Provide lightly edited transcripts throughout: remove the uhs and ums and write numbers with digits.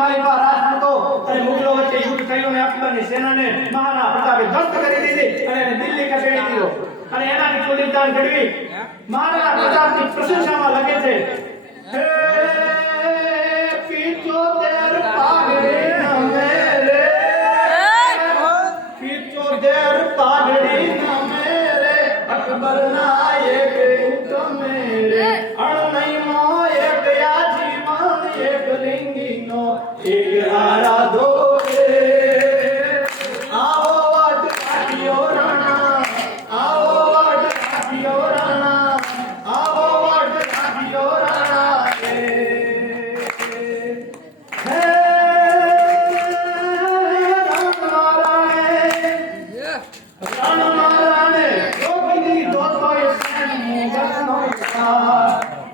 મારી પર રાજ હતો અને મુગલો વચ્ચે યુદ્ધ થયું અને અકબરની સેનાને મહારાણા પ્રતાપે ધ્વસ્ત કરી દીધી અને એને દિલ્હી ખસેડી દીધો અને એનાથી કુલિદાન ઘડવી મહારાણા પ્રતાપની પ્રશંસામાં લખે છે હે પિત્તોતેર પાઘડી ન મેરે પિત્તોતેર પાઘડી ન મેરે અકબરના એક મેરે અણનઈનો એક યાજીવન એક લિંગીનો એક આરાધો આવો વાટ કાઢ્યો રાણા આવો વાટ કાઢ્યો રાણા આવો વાટ કાઢ્યો રાણા હે રણમારાણે રોગની દોતોય સેન મોગલનો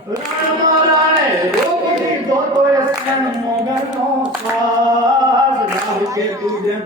રણમારાણે રોગની દોતોય સેન મોગલનો સાજ રાહ કે તુજે